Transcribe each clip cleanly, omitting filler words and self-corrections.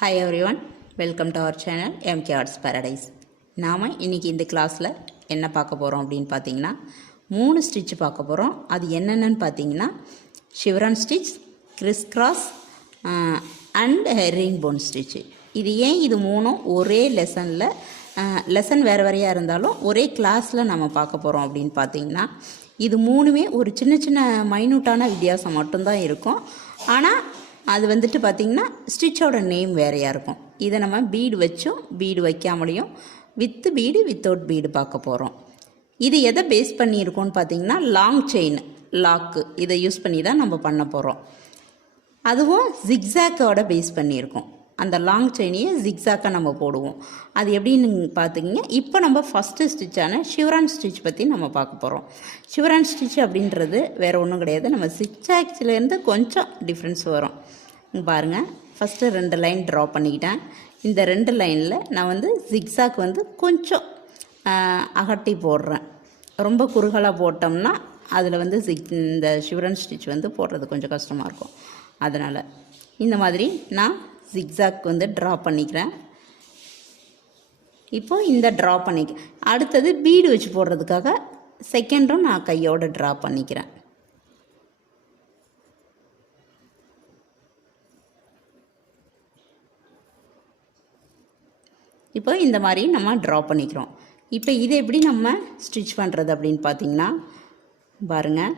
Hi everyone, welcome to our channel MK Arts Paradise. நாம் இன்றைக்கி இந்த கிளாஸில் என்ன பார்க்க போகிறோம் அப்படின்னு பார்த்தீங்கன்னா 3 ஸ்டிச் பார்க்க போகிறோம். அது என்னென்னு பார்த்தீங்கன்னா chevron stitch, criss cross and herringbone stitch. இது ஏன் இது மூணும் ஒரே லெசன் வேறு வேறையாக இருந்தாலும் ஒரே கிளாஸில் நம்ம பார்க்க போகிறோம் அப்படின்னு பார்த்தீங்கன்னா இது மூணுமே ஒரு சின்ன சின்ன மைனூட்டான வித்தியாசம் மட்டும்தான் இருக்கும். ஆனால் அது வந்துட்டு பார்த்திங்கன்னா ஸ்டிச்சோட நேம் வேறையாக இருக்கும். இதை நம்ம பீடு வச்சும் bead வைக்காமலையும் with bead without bead பார்க்க போகிறோம். இது எதை பேஸ் பண்ணியிருக்கோன்னு பார்த்திங்கன்னா லாங் செயின் லாக்கு இதை யூஸ் பண்ணி தான் நம்ம பண்ண போகிறோம். அதுவும் ஜிக்ஸாக்கோட பேஸ் பண்ணியிருக்கோம். அந்த லாங் செயினையே ஜிக்ஸாக்காக நம்ம போடுவோம். அது எப்படின்னு பார்த்திங்கன்னா இப்போ நம்ம ஃபஸ்ட்டு ஸ்டிச்சான ஷிவரான் ஸ்டிச் பற்றி நம்ம பார்க்க போகிறோம். ஷிவரான் ஸ்டிச் அப்படின்றது வேறு ஒன்றும் கிடையாது. நம்ம ஜிக்ஸாக்ஸ்லேருந்து கொஞ்சம் டிஃப்ரென்ஸ் வரும். பாருங்கள், ஃபஸ்ட்டு 2 லைன் ட்ரா பண்ணிக்கிட்டேன். இந்த 2 லைனில் நான் வந்து ஜிக்ஸாக் வந்து கொஞ்சம் அகட்டி போடுறேன். ரொம்ப குறுகலாக போட்டோம்னா அதில் வந்து இந்த ஷிவரான் ஸ்டிச் வந்து போடுறது கொஞ்சம் கஷ்டமாக இருக்கும். அதனால் இந்த மாதிரி நான் ஜிக்ஸாக் வந்து ட்ரா பண்ணிக்கிறேன். இப்போது இந்த ட்ரா அடுத்தது பீடு வச்சு போடுறதுக்காக செகண்டும் நான் கையோடு ட்ரா பண்ணிக்கிறேன். இப்போ இந்த மாதிரி நம்ம ட்ரா பண்ணிக்கிறோம். இப்போ இதை எப்படி நம்ம ஸ்டிச் பண்ணுறது அப்படின்னு பார்த்திங்கன்னா பாருங்கள்,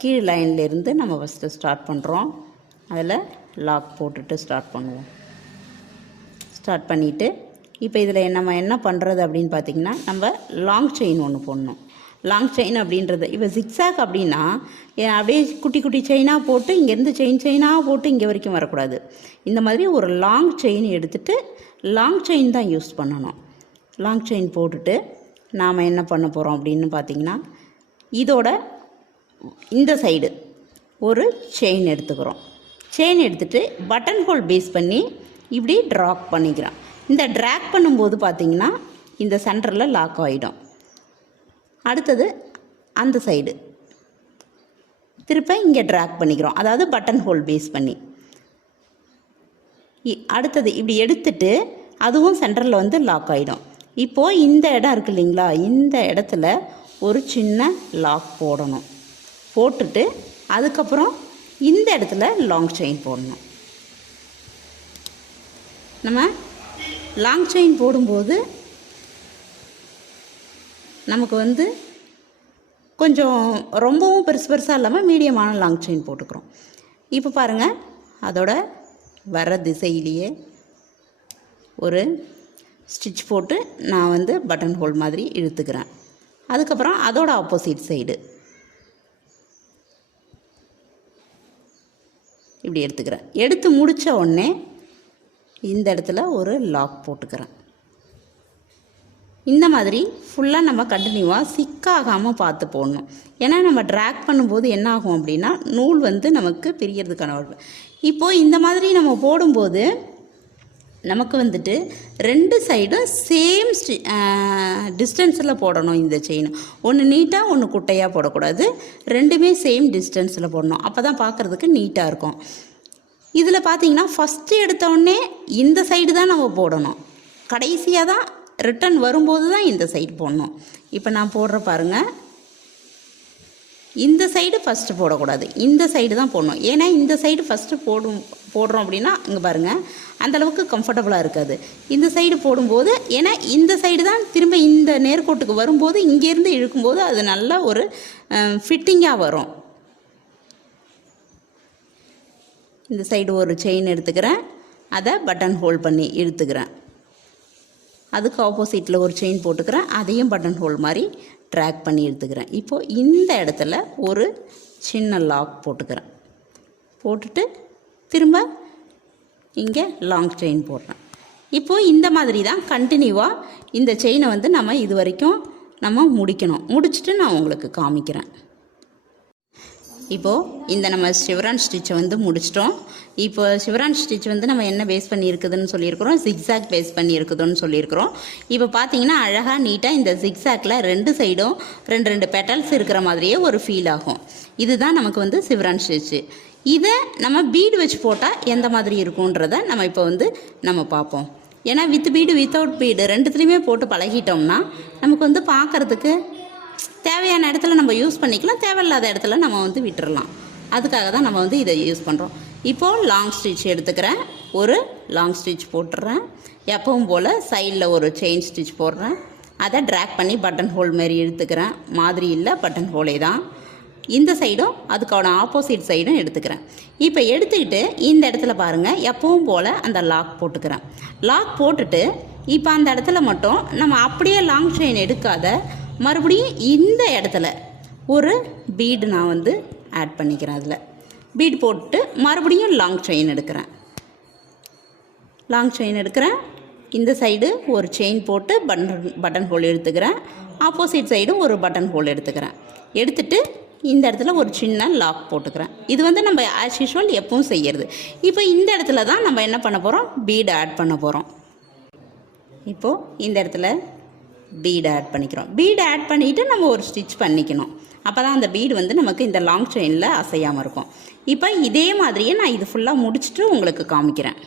கீழ் லைன்லேருந்து நம்ம ஃபஸ்ட்டு ஸ்டார்ட் பண்ணுறோம். அதில் லாக் போட்டுட்டு ஸ்டார்ட் பண்ணுவோம். ஸ்டார்ட் பண்ணிவிட்டு இப்போ இதில் நம்ம என்ன பண்ணுறது அப்படின்னு பார்த்திங்கன்னா நம்ம லாங் செயின் ஒன்று போடணும். லாங் செயின் அப்படின்றது இப்போ ஜிக்ஸாக் அப்படின்னா அப்படியே குட்டி குட்டி செயினாக போட்டு இங்கேருந்து செயினாக போட்டு இங்கே வரைக்கும் வரக்கூடாது. இந்த மாதிரி ஒரு லாங் செயின் எடுத்துகிட்டு லாங் செயின் தான் யூஸ் பண்ணணும். லாங் செயின் போட்டுட்டு நாம் என்ன பண்ண போகிறோம் அப்படின்னு பார்த்திங்கன்னா இதோட இந்த சைடு ஒரு செயின் எடுத்துக்கிறோம். செயின் எடுத்துகிட்டு பட்டன் ஹோல் பேஸ் பண்ணி இப்படி ட்ராக் பண்ணிக்கிறோம். இந்த ட்ராக் பண்ணும்போது பார்த்திங்கன்னா இந்த சென்டரில் லாக் ஆகிடும். அடுத்தது அந்த சைடு திருப்ப இங்கே ட்ராக் பண்ணிக்கிறோம், அதாவது பட்டன் ஹோல் பேஸ் பண்ணி. அடுத்தது இப்படி எடுத்துட்டு அதுவும் சென்டரில் வந்து லாக் ஆகிடும். இப்போது இந்த இடம் இருக்குது இல்லைங்களா, இந்த இடத்துல ஒரு சின்ன லாக் போடணும். போட்டுட்டு அதுக்கப்புறம் இந்த இடத்துல லாங் செயின் போடணும். நம்ம லாங் செயின் போடும்போது நமக்கு வந்து கொஞ்சம் ரொம்பவும் பெருசாக இல்லாமல் மீடியமான லாங் செயின் போட்டுக்கிறோம். இப்போ பாருங்கள், அதோட வர திசையிலேயே ஒரு ஸ்டிச் போட்டு நான் வந்து பட்டன் ஹோல் மாதிரி இழுத்துக்கிறேன். அதுக்கப்புறம் அதோட ஆப்போசிட் சைடு இப்படி எடுத்துக்கிறேன். எடுத்து முடித்த உடனே இந்த இடத்துல ஒரு லாக் போட்டுக்கிறேன். இந்த மாதிரி ஃபுல்லாக நம்ம கண்டினியூவாக சிக்காகாமல் பார்த்து போடணும். ஏன்னா நம்ம ட்ராக் பண்ணும்போது என்ன ஆகும் அப்படின்னா நூல் வந்து நமக்கு பிரியறதுக்கான வாய்ப்பு. இப்போது இந்த மாதிரி நம்ம போடும்போது நமக்கு வந்துட்டு 2 சைடும் சேம் டிஸ்டன்ஸில் போடணும். இந்த செயின் ஒன்று நீட்டாக ஒன்று குட்டையாக போடக்கூடாது, 2மே சேம் டிஸ்டன்ஸில் போடணும். அப்போ தான் பார்க்குறதுக்கு நீட்டாக இருக்கும். இதில் பார்த்திங்கன்னா ஃபஸ்ட்டு எடுத்தோடனே இந்த சைடு தான் நம்ம போடணும். கடைசியாக தான் ரிட்டன் வரும்போது தான் இந்த சைடு போடணும். இப்போ நான் போடுற பாருங்கள், இந்த சைடு ஃபஸ்ட்டு போடக்கூடாது, இந்த சைடு தான் போடணும். ஏன்னா இந்த சைடு ஃபஸ்ட்டு போடுறோம் அப்படின்னா இங்கே பாருங்கள் அந்தளவுக்கு கம்ஃபர்டபுளாக இருக்காது. இந்த சைடு போடும்போது ஏன்னா இந்த சைடு தான் திரும்ப இந்த நேர்கோட்டுக்கு வரும்போது இங்கேருந்து இழுக்கும்போது அது நல்ல ஒரு ஃபிட்டிங்காக வரும். இந்த சைடு ஒரு செயின் எடுத்துக்கிறேன், அதை பட்டன் ஹோல் பண்ணி இழுத்துக்கிறேன். அதுக்கு ஆப்போசிட்டில் ஒரு செயின் போட்டுக்கிறேன், அதையும் பட்டன் ஹோல் மாதிரி ட்ராக் பண்ணி எடுத்துக்கிறேன். இப்போது இந்த இடத்துல ஒரு சின்ன லாக் போட்டுக்கிறேன். போட்டுட்டு திரும்ப இங்கே லாங் செயின் போடுறேன். இப்போது இந்த மாதிரி தான் கண்டினியூவாக இந்த செயினை வந்து நம்ம இது வரைக்கும் நம்ம முடிக்கணும். முடிச்சுட்டு நான் உங்களுக்கு காமிக்கிறேன். இப்போது இந்த நம்ம ஷிவரான் ஸ்டிச்சை வந்து முடிச்சிட்டோம். இப்போ ஷிவரான் ஸ்டிச் வந்து நம்ம என்ன பேஸ் பண்ணி இருக்குதுன்னு சொல்லியிருக்கிறோம், ஜிக்ஸாக் பேஸ் பண்ணி இருக்குதுன்னு சொல்லியிருக்கிறோம். இப்போ பார்த்தீங்கன்னா அழகாக நீட்டாக இந்த ஜிக்ஸாக்கில் 2 சைடும் 2 பெட்டல்ஸ் இருக்கிற மாதிரியே ஒரு ஃபீல் ஆகும். இதுதான் நமக்கு வந்து ஷிவரான் ஸ்டிச்சு. இதை நம்ம பீடு வச்சு போட்டால் எந்த மாதிரி இருக்குன்றதை நம்ம இப்போ வந்து நம்ம பார்ப்போம். ஏன்னா வித் பீடு வித்தவுட் பீடு ரெண்டுத்துலேயுமே போட்டு பழகிட்டோம்னா நமக்கு வந்து பார்க்குறதுக்கு தேவையான இடத்துல நம்ம யூஸ் பண்ணிக்கலாம், தேவையில்லாத இடத்துல நம்ம வந்து விட்டுறலாம். அதுக்காக தான் நம்ம வந்து இதை யூஸ் பண்ணுறோம். இப்போது லாங் ஸ்டிச் எடுத்துக்கிறேன், ஒரு லாங் ஸ்டிச் போட்டுடுறேன். எப்பவும் போல் சைடில் ஒரு செயின் ஸ்டிச் போடுறேன். அதை ட்ராக் பண்ணி பட்டன் ஹோல் மாரி எடுத்துக்கிறேன். மாதிரி இல்லை, பட்டன் ஹோலே தான். இந்த சைடும் அதுக்கான ஆப்போசிட் சைடும் எடுத்துக்கிறேன். இப்போ எடுத்துக்கிட்டு இந்த இடத்துல பாருங்கள், எப்பவும் போல் அந்த லாக் போட்டுக்கிறேன். லாக் போட்டுட்டு இப்போ அந்த இடத்துல மட்டும் நம்ம அப்படியே லாங் செயின் எடுக்காத மறுபடியும் இந்த இடத்துல ஒரு பீடு நான் வந்து ஆட் பண்ணிக்கிறேன். அதில் பீட் போட்டு மறுபடியும் லாங் செயின் எடுக்கிறேன். இந்த சைடு ஒரு செயின் போட்டு பட்டன் ஹோல் எடுத்துக்கிறேன். ஆப்போசிட் சைடும் ஒரு பட்டன் ஹோல் எடுத்துட்டு இந்த இடத்துல ஒரு சின்ன லாக் போட்டுக்கிறேன். இது வந்து நம்ம ஆஸ் யூஷுவல் எப்பவும் செய்கிறது. இப்போ இந்த இடத்துல தான் நம்ம என்ன பண்ண போகிறோம், பீடு ஆட் பண்ண போகிறோம். இப்போது இந்த இடத்துல பீடு ஆட் பண்ணிக்கிறோம். பீடு ஆட் பண்ணிவிட்டு நம்ம ஒரு ஸ்டிச் பண்ணிக்கணும். அப்போ தான் அந்த பீடு வந்து நமக்கு இந்த லாங் செயினில் அசையாமல் இருக்கும். இப்போ இதே மாதிரியே நான் இது ஃபுல்லாக முடிச்சுட்டு உங்களுக்கு காமிக்கிறேன்.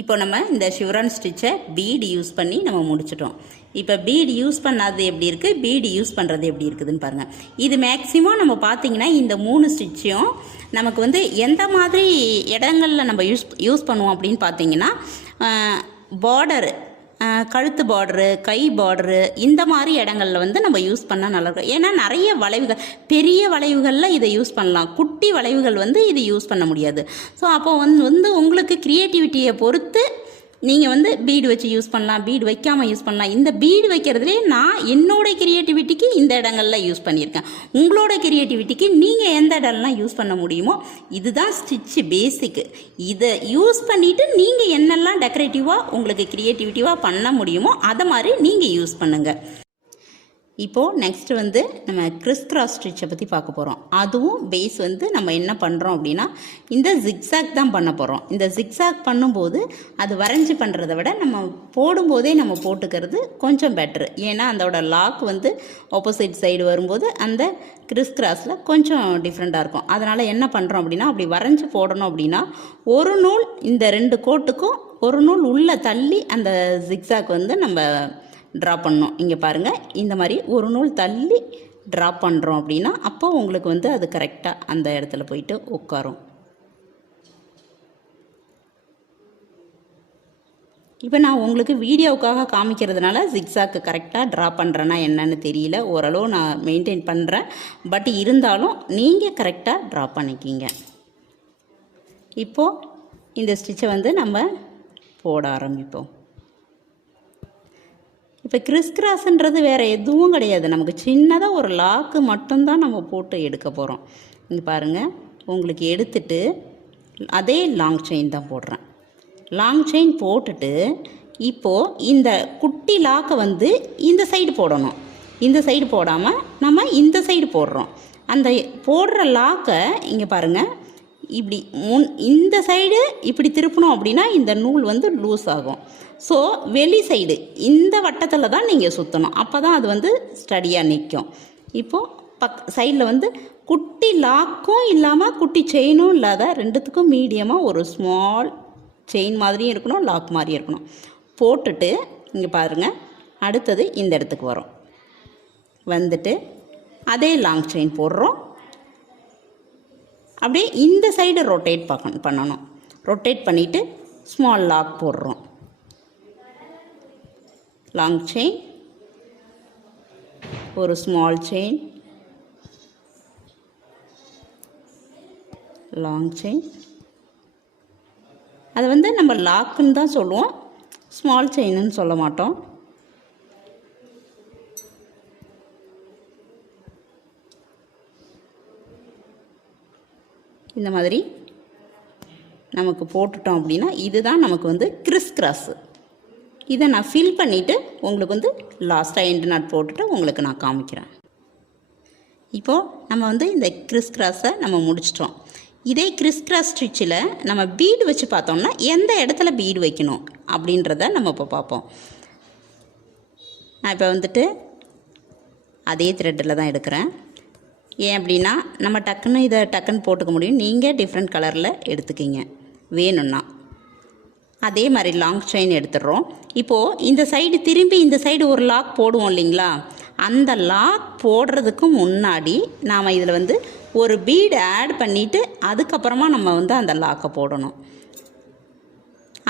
இப்போ நம்ம இந்த ஷிவரான் ஸ்டிச்சை பீடு யூஸ் பண்ணி நம்ம முடிச்சிட்டோம். இப்போ பீடு யூஸ் பண்ணாதது எப்படி இருக்குது, பீடு யூஸ் பண்ணுறது எப்படி இருக்குதுன்னு பாருங்கள். இது மேக்ஸிமம் நம்ம பார்த்திங்கன்னா இந்த 3 ஸ்டிச்சையும் நமக்கு வந்து எந்த மாதிரி இடங்களில் நம்ம யூஸ் பண்ணுவோம் அப்படின்னு பார்த்தீங்கன்னா, பார்டரு, கழுத்து பார்டரு, கை பார்டரு, இந்த மாதிரி இடங்களில் வந்து நம்ம யூஸ் பண்ணால் நல்லாயிருக்கும். ஏன்னா நிறைய வளைவுகள், பெரிய வளைவுகளில் இதை யூஸ் பண்ணலாம், குட்டி வளைவுகள் வந்து இது யூஸ் பண்ண முடியாது. ஸோ அப்போ வந்து உங்களுக்கு க்ரியேட்டிவிட்டியை பொறுத்து நீங்கள் வந்து பீடு வச்சு யூஸ் பண்ணலாம், பீடு வைக்காமல் யூஸ் பண்ணலாம். இந்த பீடு வைக்கிறதுலே நான் என்னோட கிரியேட்டிவிட்டிக்கு இந்த இடங்கள்ல யூஸ் பண்ணியிருக்கேன். உங்களோட கிரியேட்டிவிட்டிக்கு நீங்கள் எந்த இடம்லாம் யூஸ் பண்ண முடியுமோ, இதுதான் ஸ்டிச்சு பேசிக்கு. இதை யூஸ் பண்ணிவிட்டு நீங்கள் என்னெல்லாம் டெக்கரேட்டிவாக உங்களுக்கு கிரியேட்டிவிட்டிவாக பண்ண முடியுமோ அதை மாதிரி நீங்கள் யூஸ் பண்ணுங்கள். இப்போது நெக்ஸ்ட் வந்து நம்ம கிறிஸ் கிராஸ் ஸ்டிச்சை பற்றி பார்க்க போகிறோம். அதுவும் பேஸ் வந்து நம்ம என்ன பண்ணுறோம் அப்படின்னா இந்த ஜிக்ஸாக் தான் பண்ண போகிறோம். இந்த ஜிக்ஸாக் பண்ணும்போது அது வரைஞ்சி பண்ணுறதை விட நம்ம போடும்போதே நம்ம போட்டுக்கிறது கொஞ்சம் பெட்ரு. ஏன்னா அதோட லாக் வந்து ஆப்போசிட் சைடு வரும்போது அந்த கிறிஸ் கிராஸில் கொஞ்சம் டிஃப்ரெண்ட்டாக இருக்கும். அதனால் என்ன பண்ணுறோம் அப்படின்னா, அப்படி வரைஞ்சி போடணும் அப்படின்னா ஒரு நூல் இந்த 2 கோட்டுக்கும் ஒரு நூல் உள்ளே தள்ளி அந்த ஜிக்ஸாக் வந்து நம்ம ட்ரா பண்ணணும். இங்கே பாருங்கள், இந்த மாதிரி ஒரு நூல் தள்ளி ட்ரா பண்ணுறோம் அப்படின்னா அப்போ உங்களுக்கு வந்து அது கரெக்டாக அந்த இடத்துல போயிட்டு உட்காரும். இப்போ நான் உங்களுக்கு வீடியோவுக்காக காமிக்கிறதுனால ஜிக்ஸாக்கு கரெக்டாக ட்ரா பண்ணுறேன்னா என்னன்னு தெரியல, ஓரளவு நான் மெயின்டைன் பண்ணுறேன். பட் இருந்தாலும் நீங்கள் கரெக்டாக ட்ரா பண்ணிக்கிங்க. இப்போது இந்த ஸ்டிச்சை வந்து நம்ம போட ஆரம்பிப்போம். இப்போ கிறிஸ் கிராஸ்ன்றது வேறு எதுவும் கிடையாது, நமக்கு சின்னதாக ஒரு லாக்கு மட்டும்தான் நம்ம போட்டு எடுக்க போகிறோம். இங்கே பாருங்கள், உங்களுக்கு எடுத்துட்டு அதே லாங் செயின் தான் போடுறேன். லாங் செயின் போட்டுட்டு இப்போது இந்த குட்டி லாக்கை வந்து இந்த சைடு போடணும். இந்த சைடு போடாமல் நம்ம இந்த சைடு போடுறோம். அந்த போடுற லாக்கை இங்கே பாருங்கள், இப்படி இந்த சைடு இப்படி திருப்பணும் அப்படின்னா இந்த நூல் வந்து லூஸ் ஆகும். ஸோ வெளி சைடு இந்த வட்டத்தில் தான் நீங்கள் சுற்றணும். அப்போ தான் அது வந்து ஸ்டடியாக நிற்கும். இப்போது சைடில் வந்து குட்டி லாக்கும் இல்லாமல் குட்டி செயினும் இல்லாத ரெண்டுத்துக்கும் மீடியமாக ஒரு ஸ்மால் செயின் மாதிரியும் இருக்கணும், லாக் மாதிரியும் இருக்கணும். போட்டுட்டு இங்கே பாருங்கள், அடுத்தது இந்த இடத்துக்கு வரும். வந்துட்டு அதே லாங் செயின் போடுறோம். அப்படியே இந்த சைடு ரொட்டேட் பண்ணணும். ரொட்டேட் பண்ணிவிட்டு ஸ்மால் லாக் போடுறோம். லாங் செயின், ஒரு ஸ்மால் செயின், லாங் செயின். அதை வந்து நம்ம லாக்குன்னு தான் சொல்லுவோம், ஸ்மால் செயின்னு சொல்ல மாட்டோம். இந்த மாதிரி நமக்கு போட்டுட்டோம் அப்படின்னா இதுதான் நமக்கு வந்து கிறிஸ் கிராஸு. இதை நான் ஃபில் பண்ணிவிட்டு உங்களுக்கு வந்து லாஸ்ட்டாக எண்டு நாட் போட்டுட்டு உங்களுக்கு நான் காமிக்கிறேன். இப்போது நம்ம வந்து இந்த கிறிஸ் கிராஸை நம்ம முடிச்சிட்டோம். இதே கிறிஸ் கிராஸ் ஸ்டிச்சில் நம்ம பீடு வச்சு பார்த்தோம்னா எந்த இடத்துல பீடு வைக்கணும் அப்படின்றத நம்ம இப்போ பார்ப்போம். நான் இப்போ வந்துட்டு அதே த்ரெட்டில் தான் எடுக்கிறேன். ஏன் அப்படின்னா நம்ம டக்குன்னு இதை டக்குன்னு போட்டுக்க முடியும். நீங்கள் டிஃப்ரெண்ட் கலரில் எடுத்துக்கிங்க வேணும்னா. அதே மாதிரி லாங் செயின் எடுத்துடுறோம். இப்போது இந்த சைடு திரும்பி இந்த சைடு ஒரு லாக் போடுவோம் இல்லைங்களா, அந்த லாக் போடுறதுக்கு முன்னாடி நாம் இதில் வந்து ஒரு பீடு ஆட் பண்ணிவிட்டு அதுக்கப்புறமா நம்ம வந்து அந்த லாக்கை போடணும்.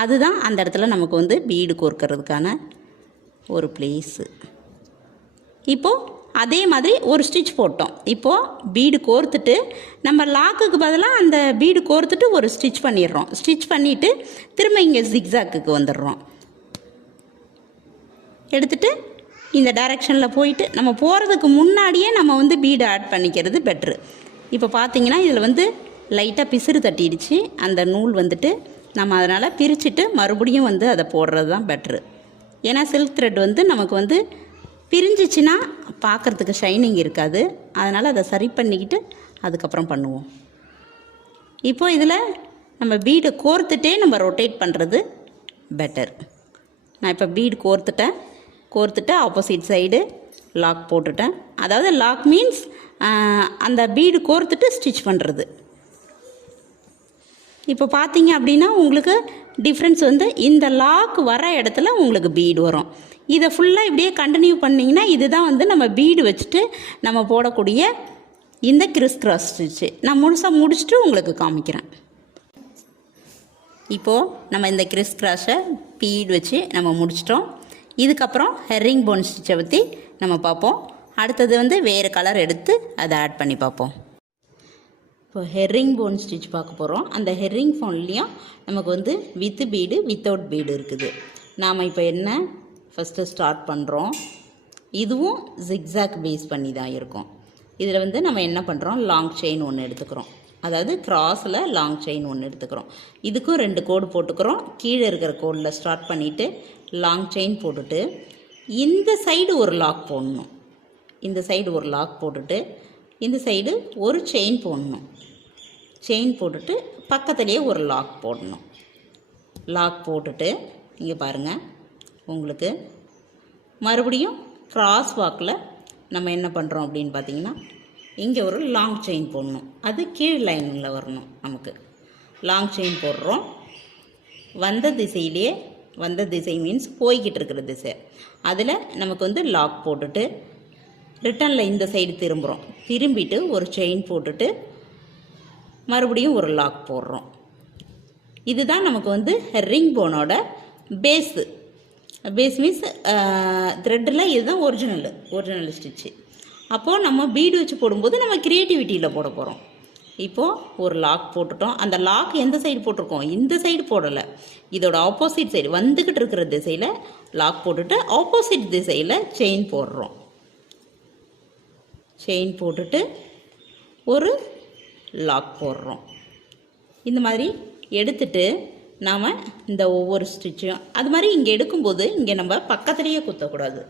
அதுதான் அந்த இடத்துல நமக்கு வந்து பீடு கோர்க்கறதுக்கான ஒரு பிளேஸு. இப்போது அதே மாதிரி ஒரு ஸ்டிச் போட்டோம். இப்போது பீடு கோர்த்துட்டு நம்ம லாக்குக்கு பதிலாக அந்த பீடு கோர்த்துட்டு ஒரு ஸ்டிச் பண்ணிடுறோம். ஸ்டிச் பண்ணிவிட்டு திரும்ப இங்கே ஜிக்ஸாக்குக்கு வந்துடுறோம். எடுத்துகிட்டு இந்த டைரெக்ஷனில் போயிட்டு நம்ம போகிறதுக்கு முன்னாடியே நம்ம வந்து பீடு ஆட் பண்ணிக்கிறது பெட்ரு. இப்போ பார்த்தீங்கன்னா இதில் வந்து லைட்டாக பிசுறு தட்டிடுச்சு அந்த நூல் வந்துட்டு. நம்ம அதனால் பிரிச்சுட்டு மறுபடியும் வந்து அதை போடுறது தான் பெட்ரு. ஏன்னா சில்க் த்ரெட் வந்து நமக்கு வந்து பிரிஞ்சிச்சின்னா பார்க்குறதுக்கு ஷைனிங் இருக்காது. அதனால் அதை சரி பண்ணிக்கிட்டு அதுக்கப்புறம் பண்ணுவோம். இப்போது இதில் நம்ம பீடை கோர்த்துட்டே நம்ம ரொட்டேட் பண்ணுறது பெட்டர். நான் இப்போ பீடு கோர்த்துட்டு ஆப்போசிட் சைடு லாக் போட்டுட்டேன். அதாவது லாக் மீன்ஸ் அந்த பீடு கோர்த்துட்டு ஸ்டிச் பண்ணுறது. இப்போ பார்த்தீங்க அப்படின்னா உங்களுக்கு டிஃப்ரென்ஸ் வந்து இந்த லாக் வர இடத்துல உங்களுக்கு பீடு வரும். இதை ஃபுல்லாக இப்படியே கண்டினியூ பண்ணிங்கன்னா இதுதான் வந்து நம்ம பீடு வச்சுட்டு நம்ம போடக்கூடிய இந்த கிறிஸ் கிராஸ் ஸ்டிச்சு. நான் முழுசாக முடிச்சுட்டு உங்களுக்கு காமிக்கிறேன். இப்போது நம்ம இந்த கிறிஸ் கிராஸை பீடு வச்சு நம்ம முடிச்சிட்டோம். இதுக்கப்புறம் ஹெர்ரிங் போன் ஸ்டிச்சை பற்றி நம்ம பார்ப்போம். அடுத்தது வந்து வேறு கலர் எடுத்து அதை ஆட் பண்ணி பார்ப்போம். இப்போ ஹெர்ரிங் போன் ஸ்டிச் பார்க்க போகிறோம். அந்த ஹெர்ரிங் போன்லேயும் நமக்கு வந்து வித் பீடு வித்தவுட் பீடு இருக்குது. நாம் இப்போ என்ன ஃபஸ்ட்டு ஸ்டார்ட் பண்ணுறோம். இதுவும் ஜிக்ஸாக் பேஸ் பண்ணி தான் இருக்கும். இதில் வந்து நம்ம என்ன பண்ணுறோம், லாங் செயின் ஒன்று எடுத்துக்கிறோம். அதாவது கிராஸில் லாங் செயின் ஒன்று எடுத்துக்கிறோம். இதுக்கும் 2 கோடு போட்டுக்கிறோம். கீழே இருக்கிற கோடில் ஸ்டார்ட் பண்ணிவிட்டு லாங் செயின் போட்டுட்டு இந்த சைடு ஒரு லாக் போடணும். இந்த சைடு ஒரு லாக் போட்டுட்டு இந்த சைடு ஒரு செயின் போடணும். செயின் போட்டுட்டு பக்கத்துலேயே ஒரு லாக் போடணும். லாக் போட்டுட்டு இங்கே பாருங்கள், உங்களுக்கு மறுபடியும் கிராஸ் வாக்கில் நம்ம என்ன பண்ணுறோம் அப்படின்னு பார்த்தீங்கன்னா இங்கே ஒரு லாங் செயின் போடணும். அது கீழ் லைனில் வரணும். நமக்கு லாங் செயின் போடுறோம். வந்த திசை மீன்ஸ் போய்கிட்டு இருக்கிற திசை. அதில் நமக்கு வந்து லாக் போட்டுட்டு ரிட்டனில் இந்த சைடு திரும்பிட்டு ஒரு செயின் போட்டுட்டு மறுபடியும் ஒரு லாக் போடுறோம். இதுதான் நமக்கு வந்து ஹெர்ரிங் போனோட பேஸு. பேஸ் மீன்ஸ் த்ரெட்டில் இதுதான் ஒரிஜினல் ஸ்டிச்சு. அப்போது நம்ம பீடு வச்சு போடும்போது நம்ம க்ரியேட்டிவிட்டியில் போட போகிறோம். இப்போது ஒரு லாக் போட்டுட்டோம். அந்த லாக் எந்த சைடு போட்டிருக்கோம், இந்த சைடு போடலை, இதோட ஆப்போசிட் சைடு வந்துக்கிட்டு இருக்கிற திசையில் லாக் போட்டுட்டு ஆப்போசிட் திசையில் செயின் போடுறோம். செயின் போட்டுட்டு ஒரு லாக் போடுறோம். இந்த மாதிரி எடுத்துட்டு நாம் இந்த ஒவ்வொரு ஸ்டிச்சும் அது மாதிரி இங்கே எடுக்கும்போது இங்கே நம்ம பக்கத்துலேயே குத்தக்கூடாது.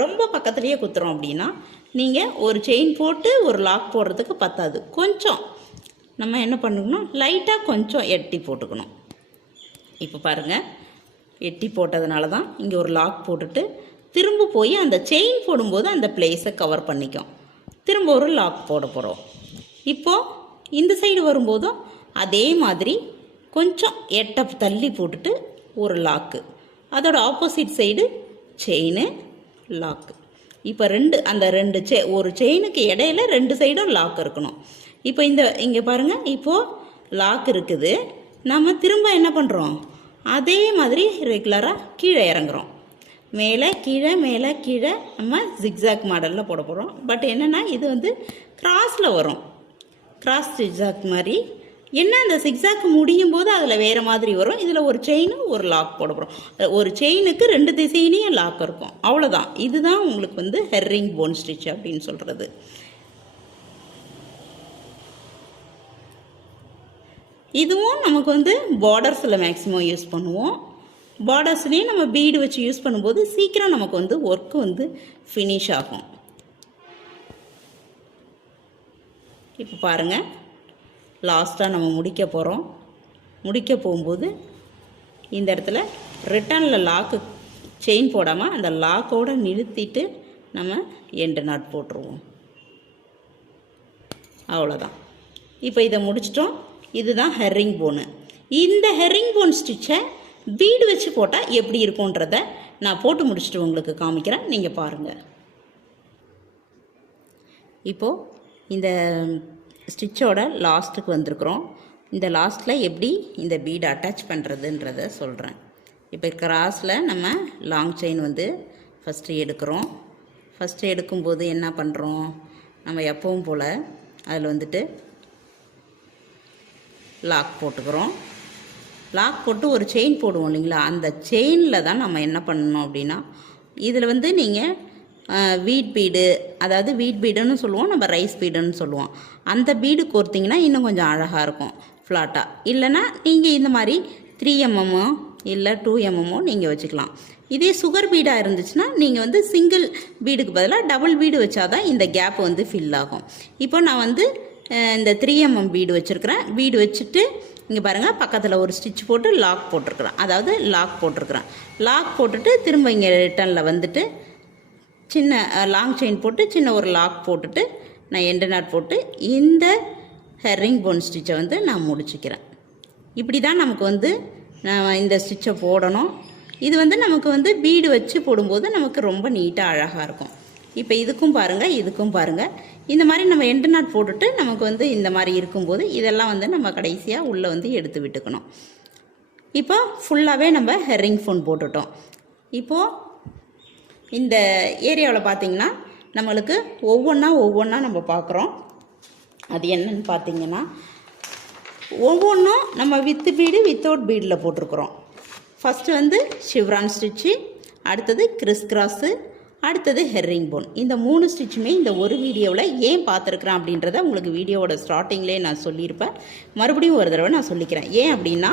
ரொம்ப பக்கத்துலேயே குத்துறோம் அப்படின்னா நீங்கள் ஒரு செயின் போட்டு ஒரு லாக் போடுறதுக்கு பத்தாது. கொஞ்சம் நம்ம என்ன பண்ணணும்னா லைட்டாக கொஞ்சம் எட்டி போட்டுக்கணும். இப்போ பாருங்கள், எட்டி போட்டதுனால தான் இங்கே ஒரு லாக் போட்டுட்டு திரும்ப போய் அந்த செயின் போடும்போது அந்த பிளேஸை கவர் பண்ணிக்கும். திரும்ப ஒரு லாக் போட போகிறோம். இப்போது இந்த சைடு வரும்போதும் அதே மாதிரி கொஞ்சம் எட்ட தள்ளி போட்டுட்டு ஒரு லாக்கு, அதோட ஆப்போசிட் சைடு செயின் லாக்கு. இப்போ ஒரு செயினுக்கு இடையில 2 சைடும் லாக் இருக்கணும். இப்போ இங்கே பாருங்கள், இப்போது லாக் இருக்குது. நம்ம திரும்ப என்ன பண்ணுறோம், அதே மாதிரி ரெகுலராக கீழே இறங்குறோம். மேலே கீழே நம்ம ஜிக்ஸாக் மாடலில் போட போகிறோம். பட் என்னென்னா இது வந்து கிராஸில் வரும். கிராஸ் ஜிக்ஸாக் மாதிரி என்ன, அந்த ஜிக்ஸாக் முடியும் போது அதில் வேறு மாதிரி வரும். இதில் ஒரு செயினும் ஒரு லாக் போட போகிறோம். ஒரு செயினுக்கு 2 திசையிலையும் லாக் இருக்கும். அவ்வளோதான். இதுதான் உங்களுக்கு வந்து ஹெர்ரிங் போன் ஸ்டிச் அப்படின்னு சொல்கிறது. இதுவும் நமக்கு வந்து பார்டர்ஸில் மேக்ஸிமம் யூஸ் பண்ணுவோம். பார்டர்ஸ்லேயும் நம்ம பீடு வச்சு யூஸ் பண்ணும்போது சீக்கிரம் நமக்கு வந்து ஒர்க்கு வந்து ஃபினிஷ் ஆகும். இப்போ பாருங்கள், லாஸ்ட்டாக நம்ம முடிக்க போகிறோம். முடிக்க போகும்போது இந்த இடத்துல ரிட்டர்னில் லாக்கு செயின் போடாமல் அந்த லாக்கோடு நிறுத்திட்டு நம்ம எண்டு நாட் போட்டுருவோம். அவ்வளோதான். இப்போ இதை முடிச்சிட்டோம். இதுதான் ஹெர்ரிங் போனு. இந்த ஹெர்ரிங் போன் ஸ்டிச்சை பீடு வச்சு போட்டால் எப்படி இருக்குன்றத நான் போட்டு முடிச்சுட்டு உங்களுக்கு காமிக்கிறேன், நீங்கள் பாருங்கள். இப்போது இந்த ஸ்டிச்சோட லாஸ்ட்டுக்கு வந்திருக்கிறோம். இந்த லாஸ்ட்டில் எப்படி இந்த பீடு அட்டாச் பண்ணுறதுன்றத சொல்கிறேன். இப்போ கிராஸில் நம்ம லாங் செயின் வந்து ஃபஸ்ட்டு எடுக்கிறோம். ஃபஸ்ட்டு எடுக்கும்போது என்ன பண்ணுறோம், நம்ம எப்பவும் போல் அதில் வந்துட்டு லாக் போட்டுக்கிறோம். லாக் போட்டு ஒரு செயின் போடுவோம் இல்லைங்களா, அந்த செயினில் தான் நம்ம என்ன பண்ணணும் அப்படின்னா, இதில் வந்து நீங்கள் வீட் பீடு, அதாவது வீட் பீடுன்னு சொல்லுவோம், நம்ம ரைஸ் பீடுன்னு சொல்லுவோம். அந்த பீடு கோர்த்திங்கன்னா இன்னும் கொஞ்சம் அழகாக இருக்கும் ஃப்ளாட்டாக. இல்லைன்னா நீங்கள் இந்த மாதிரி 3 mm இல்லை 2 mm நீங்கள் வச்சுக்கலாம். இதே சுகர் பீடாக இருந்துச்சுன்னா நீங்கள் வந்து சிங்கிள் பீடுக்கு பதிலாக டபுள் பீடு வச்சாதான் இந்த கேப் வந்து ஃபில் ஆகும். இப்போ நான் வந்து இந்த 3 mm பீடு வச்சுருக்கிறேன். பீடு வச்சுட்டு இங்கே பாருங்கள், பக்கத்தில் ஒரு ஸ்டிச் போட்டு லாக் போட்டிருக்கிறேன். அதாவது லாக் போட்டிருக்கிறேன். லாக் போட்டுட்டு திரும்ப இங்கே ரிட்டனில் வந்துட்டு சின்ன லாங் செயின் போட்டு சின்ன ஒரு லாக் போட்டுட்டு நான் எண்டு நாட் போட்டு இந்த ஹெர்ரிங் போன் ஸ்டிச்சை வந்து நான் முடிச்சுக்கிறேன். இப்படி தான் நமக்கு வந்து இந்த ஸ்டிச்சை போடணும். இது வந்து நமக்கு வந்து பீடு வச்சு போடும்போது நமக்கு ரொம்ப நீட்டாக அழகாக இருக்கும். இப்போ இதுக்கும் பாருங்கள், இதுக்கும் பாருங்கள். இந்த மாதிரி நம்ம எண்டு நாட் போட்டுட்டு நமக்கு வந்து இந்த மாதிரி இருக்கும்போது இதெல்லாம் வந்து நம்ம கடைசியாக உள்ளே வந்து எடுத்து விட்டுக்கணும். இப்போ ஃபுல்லாகவே நம்ம ஹெர்ரிங் ஃபோன் போட்டுட்டோம். இப்போது இந்த ஏரியாவில் பார்த்திங்கன்னா நம்மளுக்கு ஒவ்வொன்றா நம்ம பார்க்குறோம். அது என்னன்னு பார்த்திங்கன்னா, ஒவ்வொன்றும் நம்ம வித் பீடு வித்தவுட் பீடில் போட்டிருக்கிறோம். ஃபஸ்ட்டு வந்து ஷிவ்ரான் ஸ்டிச்சு, அடுத்தது கிறிஸ் கிராஸு, அடுத்தது ஹெர்ரிங் போன். இந்த 3 ஸ்டிச்சுமே இந்த ஒரு வீடியோவில் ஏன் பார்த்துருக்குறேன் அப்படின்றத உங்களுக்கு வீடியோவோட ஸ்டார்டிங்லேயே நான் சொல்லியிருப்பேன். மறுபடியும் ஒரு தடவை நான் சொல்லிக்கிறேன். ஏன் அப்படின்னா,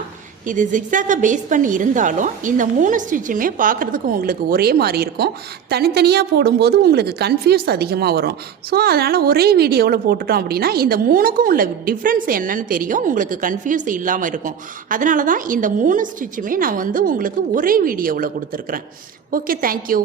இது ஜிக்ஸாக்கை பேஸ் பண்ணி இருந்தாலும் இந்த 3 ஸ்டிச்சுமே பார்க்குறதுக்கு உங்களுக்கு ஒரே மாதிரி இருக்கும். தனித்தனியாக போடும்போது உங்களுக்கு கன்ஃபியூஸ் அதிகமாக வரும். ஸோ அதனால் ஒரே வீடியோவில் போட்டுட்டோம் அப்படின்னா இந்த 3க்கும் உள்ள டிஃப்ரென்ஸ் என்னன்னு தெரியும், உங்களுக்கு கன்ஃபியூஸ் இல்லாமல் இருக்கும். அதனால தான் இந்த 3 ஸ்டிச்சுமே நான் வந்து உங்களுக்கு ஒரே வீடியோவில் கொடுத்துருக்குறேன். Okay, thank you.